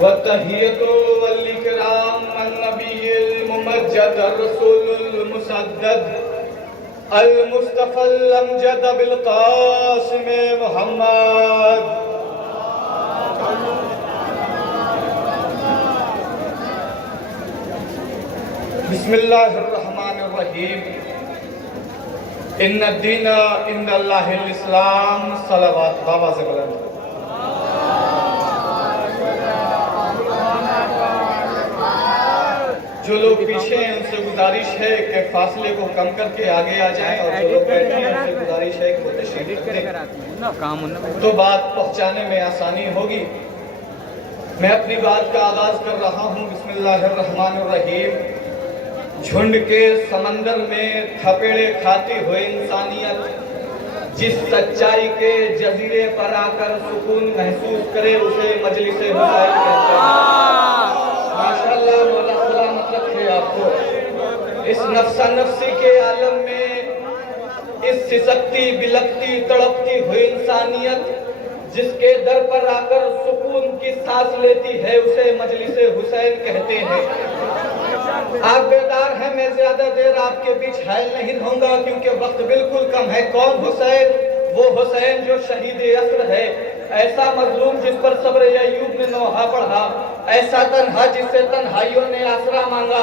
والتحية والإكرام النبي الممجد الرسول المسدد المصطفى الأمجد بالقاسم محمد بسم الله الرحمن الرحيم ان الدين عند الله الاسلام صلوات بابا سے بلند جو لوگ پیچھے ہیں ان سے گزارش ہے کہ فاصلے کو کم کر کے آگے آ جائیں اور جو لوگ بیٹھے ہیں ان سے گزارش ہے کہ وہ تشریف رکھیں تو بات پہنچانے میں آسانی ہوگی۔ میں اپنی بات کا آغاز کر رہا ہوں بسم اللہ الرحمن الرحیم۔ جھنڈ کے سمندر میں تھپیڑے کھاتی ہوئے انسانیت جس سچائی کے جزیرے پر آ کر سکون محسوس کرے اسے مجلس حسین کہتے ہیں۔ ماشاءاللہ مولا سلامت رکھے آپ کو۔ اس نفسا نفسی کے عالم میں اس سسکتی بلکتی تڑپتی ہوئی انسانیت جس کے در پر آ کر سکون کی سانس لیتی ہے اسے مجلس حسین کہتے ہیں۔ آپ بیدار ہیں، میں زیادہ دیر آپ کے بیچ حائل نہیں رہوں گا کیونکہ وقت بالکل کم ہے۔ کون حسین؟ وہ حسین جو شہید عصر ہے، ایسا مظلوم جس پر صبر ایوب نے نوحہ پڑھا، ایسا تنہا جس سے تنہائیوں نے آسرا مانگا،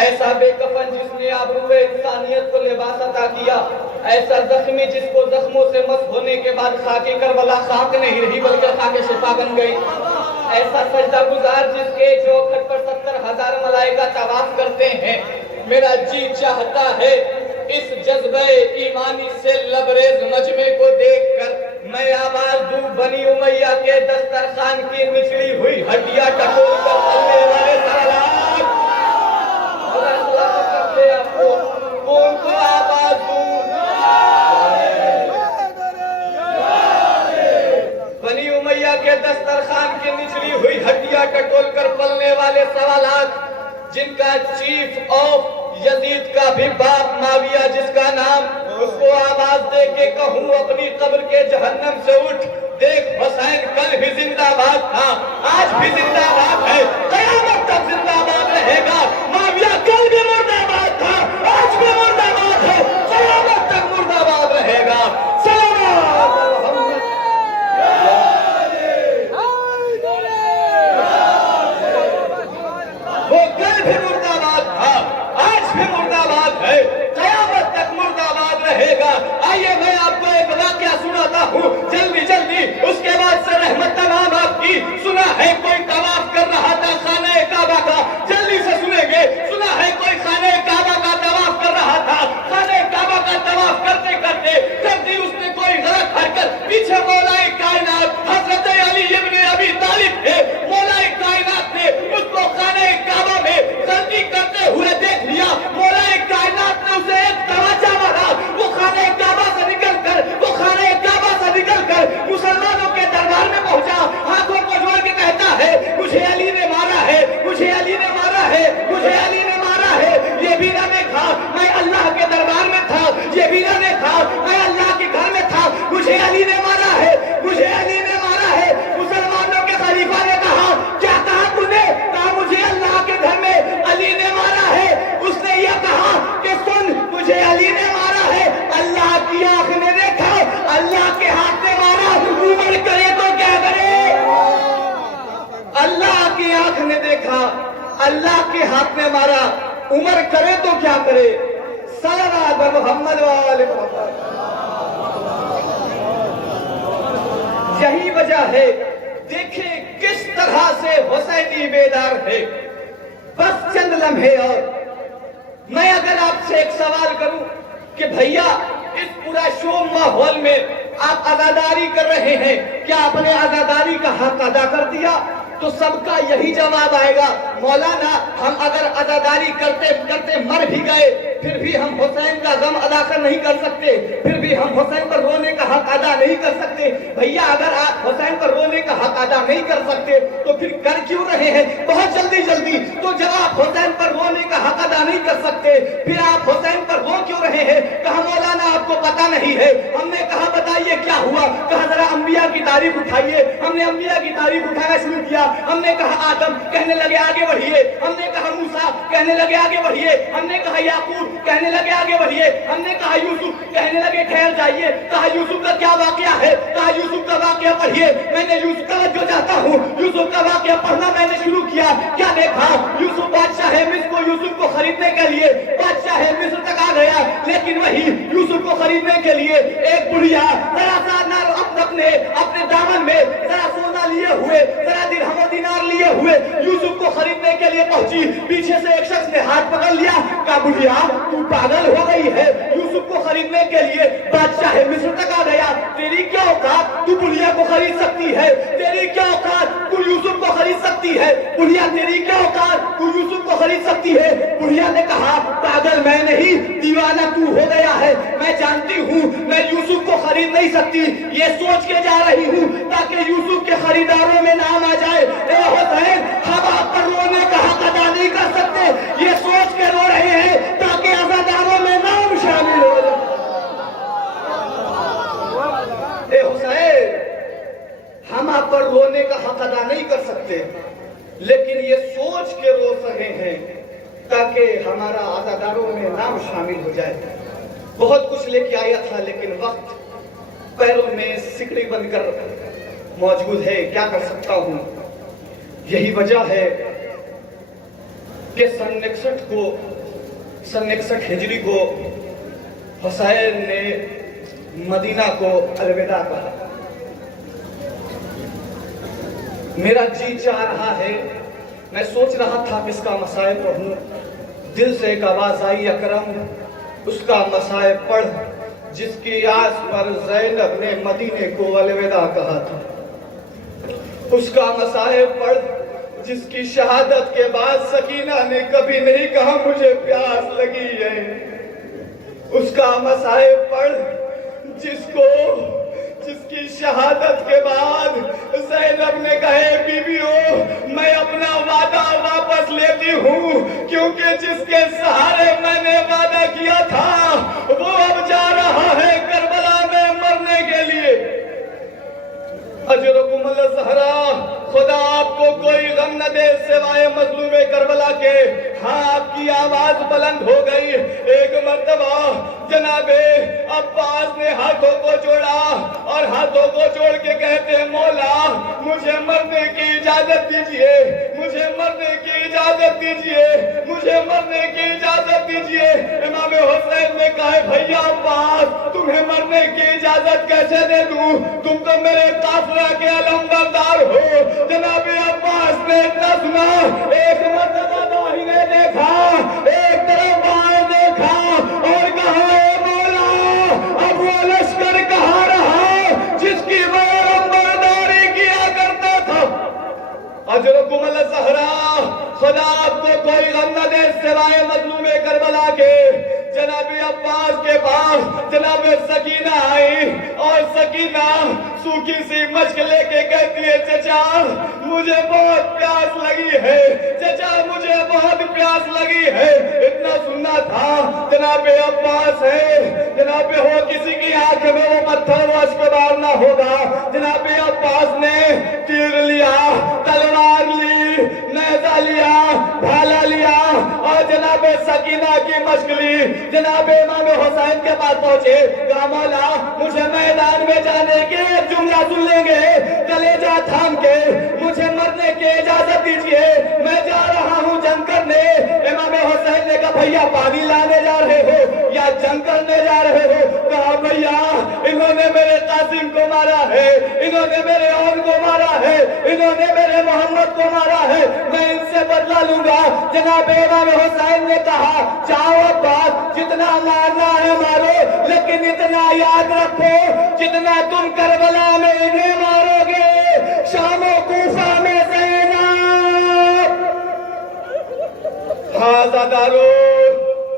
ایسا بے کفن جس نے آبرو انسانیت کو لباس عطا کیا، ایسا زخمی جس کو زخموں سے مس ہونے کے بعد خاک کربلا خاک نہیں رہی بلکہ خاک شفا بن گئی، ایسا سجدہ گزار جس کے چوکھٹ پر 70,000 ملائکہ طواف کرتے ہیں۔ میرا جی چاہتا ہے اس جذبہ ایمانی سے لبریز مجمع کو دیکھ کر میں آواز دوں بنی امیہ کے دسترخوان کی نچلی ہوئی ہڈیاں ٹٹول کر چلنے والے سالات خدا سلامت کرتے آپ کو کون کو آواز دوں بنی امیہ کے دسترخوان کی نچلی ہوئی ہڈیاں ٹٹول کر پلنے والے سوالات جن کا چیف آف یزید کا بھی باپ معاویہ جس کا نام اس کو آواز دے کے کہوں اپنی قبر کے جہنم سے اٹھ دیکھ حسین کل بھی زندہ باد تھا آج بھی زندہ باد ہے قیامت تک زندہ باد رہے گا معاویہ کل بھی مردہ باد تھا آج بھی مردہ باد ہے قیامت تک مردہ باد رہے گا سلام محمد وہ کل بھی مردہ باد تھا آج بھی مردہ باد ہے قیامت تک مردہ باد رہے گا۔ آئیے میں آپ کو ایک واقعہ سناتا ہوں جلدی جلدی، اس کے بعد سے رحمت تمام آپ کی۔ سنا ہے کوئی طواف کر رہا تھا خانہ کعبہ کا، جلدی سے سنیں گے۔ سنا ہے کوئی خانہ کعبہ کا طواف کر رہا تھا، خانہ کعبہ کا طواف کرتے کرتے جب بھی اس نے کوئی غلط حرکت پیچھے مولا کائنات حضرت علی ابن ابی طالب تھے، مولا کائنات نے اس کو خانہ کعبہ میں غلطی کرتے ہوئے دیکھ لیا، مولا کائنات نے اسے ایک تماچا مارا، وہ خانہ کعبہ سے نکل کر مسلمانوں کے دربار میں پہنچا، ہاتھوں کو جوڑ کے کہتا ہے مجھے علی نے مارا ہے، مجھے علی نے مارا ہے، مجھے علی نے مارا ہے۔ یہ بھی نہ دیکھا میں اللہ کے دربار میں تھا، یہ بھی نہ دیکھا میں اللہ کے گھر میں تھا، مجھے علی نے مارا ہے، مجھے علی نے مارا ہے۔ مسلمانوں کے خلیفہ نے کہا کیا کہا تو نے؟ کہا مجھے اللہ کے گھر میں علی نے مارا ہے۔ اس نے یہ کہا کہ سن مجھے علی نے مارا ہے، اللہ کی آنکھ نے دیکھا، اللہ کے ہاتھ نے مارا، عمر کرے تو کیا کرے؟ اللہ کی آنکھ نے دیکھا، اللہ کے ہاتھ نے مارا، عمر کرے تو کیا کرے؟ صلوات محمد وآل محمد۔ یہی وجہ ہے دیکھیں کس طرح سے حسینی بیدار ہے۔ بس چند لمحے اور میں اگر آپ سے ایک سوال کروں کہ بھیا اس پورا شوم ماحول میں آپ عزاداری کر رہے ہیں، کیا آپ نے عزاداری کا حق ادا کر دیا؟ تو سب کا یہی جواب آئے گا مولانا ہم اگر عزاداری کرتے کرتے مر بھی گئے پھر بھی ہم حسین کا غم ادا نہیں کر سکتے، پھر بھی ہم حسین پر رونے کا حق ادا نہیں کر سکتے۔ بھیا اگر آپ حسین پر رونے کا حق ادا نہیں کر سکتے تو پھر کر کیوں رہے ہیں بہت جلدی؟ تو جب آپ حسین پر رونے کا حق ادا نہیں کر سکتے پھر آپ حسین پر رو کیوں رہے رہے ہیں. کہا مولانا آپ کو پتا نہیں ہے. ہم نے کہا بتائیے کیا ہوا. کہا ذرا انبیاء کی تاریخ اٹھائیے. ہم نے انبیاء کی تاریخ اٹھانا شروع کیا. ہم نے کہا آدم, کہنے لگے آگے بڑھیے. ہم نے کہا موسیٰ, کہنے لگے آگے بڑھیے. ہم نے کہا یعقوب, کہنے لگے آگے بڑھیے. ہم نے کہا یوسف, کہنے لگے ٹھہر جائیے. کہا یوسف کا کیا واقعہ ہے. کہا یوسف کا واقعہ پڑھیے. میں نے یوسف کا جو چاہتا ہوں یوسف کا واقعہ پڑھنا میں نے شروع کیا. کیا دیکھا, یوسف بادشاہ مصر کو یوسف کو خریدنے کے لیے بادشاہ مصر تک آ گیا. لیکن وہی یوسف کو خریدنے کے لیے ایک بڑھیا ذرا سا اپنے دامن میں ذرا سونا لیے ہوئے, ذرا درہم و دینار لیے ہوئے یوسف کو خریدنے کے لیے پہنچی. پیچھے سے ایک شخص نے ہاتھ پکڑ لیا. کہا بڑھیا تو پاگل ہو گئی ہے, یوسف کو خریدنے کے لیے بادشاہ مصر تک آ گیا. تیری کیا اوقات, تو بڑھیا کو خرید سکتی ہے. تیری کیا اوقات, تو یوسف کو خرید سکتی ہے. بڑھیا تیری کیا اوقات, تو یوسف کو خرید سکتی ہے. بڑھیا نے کہا پاگل میں نہیں, دیوانہ تو ہو گیا ہے. میں جانتی ہوں میں یوسف کو خرید نہیں سکتی. یہ سوچ کے جا رہی ہوں تاکہ یوسف کے خریداروں میں نام آ جائے. اے حسین, ہم آپ پر رونے کا حق ادا نہیں کر سکتے. یہ سوچ کے رو رہے ہیں تاکہ عزاداروں میں نام شامل ہو جائے. اے حسین, ہم آپ پر رونے کا حق ادا نہیں کر سکتے, لیکن یہ سوچ کے رو رہے ہیں تاکہ ہمارا عزاداروں میں نام شامل ہو جائے. بہت کچھ لے کے آیا تھا لیکن وقت پیروں میں سکڑی بن کر موجود ہے. کیا کر سکتا ہوں. یہی وجہ ہے کہ سن 61 ہجری کو حسین نے مدینہ کو الوداع کہا. میرا جی چاہ رہا ہے, میں سوچ رہا تھا کس کا مصائب پڑھوں. دل سے ایک آواز آئی, اکرم اس کا مصائب پڑھ جس کی آس پر زینب نے مدینے کو الوداع کہا تھا. اس کا مصائب پڑھ جس کی شہادت کے بعد سکینہ نے کبھی نہیں کہا مجھے پیاس لگی ہے. اس کا مصائب پڑھ جس کی شہادت کے بعد زینب نے کہے بیویوں میں اپنا وعدہ واپس لیتی ہوں, کیونکہ جس کے سہارے میں نے وعدہ کیا تھا وہ اب جا رہا ہے کربلا میں مرنے کے لیے. اجرکم اللہ زہرا, خدا آپ کو کوئی غم نہ دے سوائے مظلوم کربلا کے. ہاں آپ کی آواز بلند ہو گئی. ایک مرتبہ جناب عباس نے ہاتھوں کو جوڑا اور ہاتھوں کو جوڑ کے کہتے ہیں مولا مجھے مرنے کی اجازت دیجئے, مجھے مرنے کی اجازت دیجئے, مجھے مرنے کی اجازت دیجئے. امام حسین نے کہا بھیا عباس تمہیں مرنے کی اجازت کیسے دے دوں, تم تو میرے قافلہ کے علمبردار ہو. جناب عباس نے اتنا سنا, ایک مرتبہ داہنے دیکھا, ایک طرف بائیں دیکھا اور کہا اے مولا اب وہ لشکر کہاں رہا جس کی میں علمبرداری کیا کرتا تھا. اجرکم اللہ زہرا, خدا آپ کو کوئی غم نہ دے سوائے مظلوم کربلا کے. جناب عباس کے پاس جناب سکینہ آئی اور سکینہ سوکھی سی مشک لے کے کہتی ہے چچا مجھے بہت پیاس لگی ہے, چچا مجھے بہت پیاس لگی ہے. اتنا سننا تھا جناب عباس ہے, جناب ہو کسی کی آنکھ میں وہ پتھر وہ اشک مارنا ہوگا. جناب عباس نے تیر لیا, تلوار لی, نیزہ لیا, بھالا لیا اور جناب سکینہ کی مشک لی. جناب امام حسین کے پاس پہنچے, کہا مولا مجھے میدان میں جانے کے جملہ سن لیں گے, کلیجہ تھام کے مجھے مرنے کی اجازت دیجئے, میں جا رہا ہوں جنگ کرنے. امام حسین نے کہا بھیا پانی لانے جا رہے ہو یا جنگ کرنے جا رہے ہو. کہا بھیا انہوں نے میرے قاسم کو مارا ہے, انہوں نے میرے اون کو مارا ہے, انہوں نے میرے محمد کو مارا ہے, میں ان سے بدلہ لوں گا. جناب امام حسین نے کہا چاہو عباس جتنا مارنا ہے مارو, لیکن اتنا یاد رکھو جتنا تم کربلا میں انہیں مارو گے شام و کوفہ میں زینب. ہاں زادارو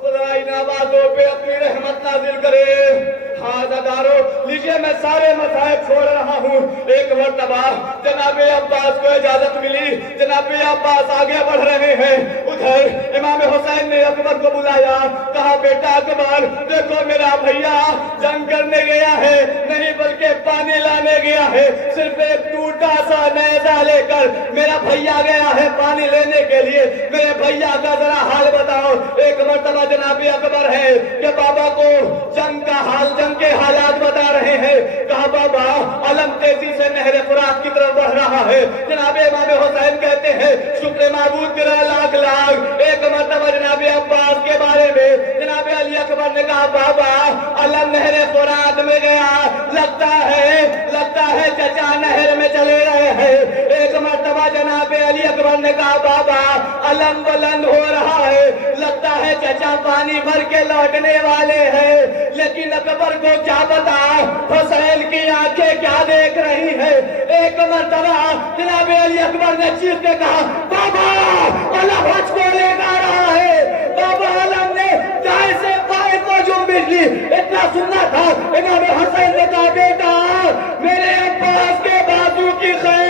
خدا ان آوازوں پہ اپنی رحمت نازل کرے. ہاں زادارو لیجئے میں سارے مذاہب چھوڑ رہا ہوں. ایک مرتبہ جناب عباس کو اجازت ملی. جناب عباس آگے بڑھ رہے ہیں. ادھر امام حسین نے اکبر کو بلایا. کہا بیٹا اکبر دیکھو میرا بھیا جنگ کرنے گیا ہے نہیں بلکہ پانی لانے گیا ہے. صرف ایک ٹوٹا سا نیزہ لے کر میرا بھیا گیا ہے پانی لینے کے لیے. میرے بھیا کا ذرا حال بتاؤ. ایک مرتبہ جناب اکبر ہے کہ بابا کو جنگ کا حال جنگ کے حالات بتا رہے ہیں. کہا بابا علم تیزی سے نہر فرات کی طرف بڑھ رہا ہے. جناب امام حسین کہتے ہیں شکر معبود تیرا لاکھ لاکھ. ایک مرتبہ جناب عباس کے بارے میں جناب علی اکبر نے کہا بابا علم نہر فرات میں گیا لگتا ہے چچا نہر میں چلے رہے ہیں. ایک مرتبہ جناب علی اکبر نے کہا بابا علم بلند ہو رہا ہے لگتا ہے چچا پانی بھر کے لوٹنے والے ہیں. لیکن اکبر کو کیا پتا حسین کی آنکھیں کیا دیکھ رہی ہے. ایک مرتبہ جناب علی اکبر نے چیخ کے کہا بابا علم حج کو لے جا رہا ہے. بابا علم نے دائیں سے بائیں کو جنبش لی. اتنا سننا تھا. امام حسین نے کہا بیٹا میرے عباس کے بازو کی خیر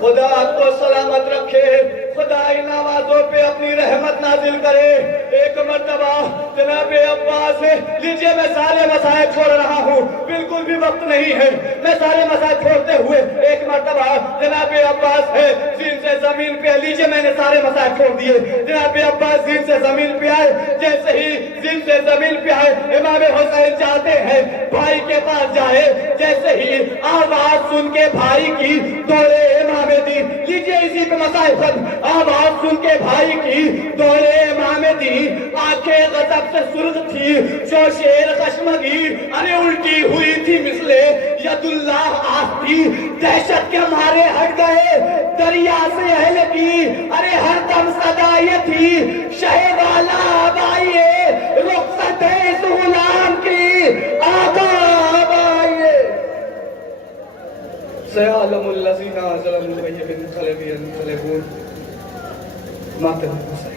خدا آپ کو سلامت رکھے. خدا ان آوازوں پہ اپنی رحمت نازل کرے. ایک مرتبہ جناب عباس لیجئے میں سارے مسائل چھوڑ رہا ہوں بالکل بھی وقت نہیں ہے. میں سارے مسائل چھوڑتے ہوئے ایک مرتبہ جناب عباس ہے زین سے زمین پہ. لیجئے میں نے سارے مسائل چھوڑ دیے. جناب عباس زین سے زمین پہ آئے. جیسے ہی زین سے زمین پہ آئے امام حسین چاہتے ہیں بھائی کے پاس جائے. جیسے ہی آواز سن کے بھائی کی دوڑے امام دین. لیجئے اسی پہ مسائل ختم. آواز سن کے بھائی کی دوڑے امام دین. آنکھیں غضب سے سرخ تھی جو شیر خشمگی ارے الٹی ہوئی تھی مثل ید اللہ آستی. دہشت کے مارے ہٹ گئے دریا سے اہل کی. ارے ہر دم صدا یہ تھی شہ والا اب آئیے رخصت ہے اس غلام کی آقا اب آئیے. سیعلم الذین ظلموا أَيَّ مُنقلب ينقلبون. ماتم حسین.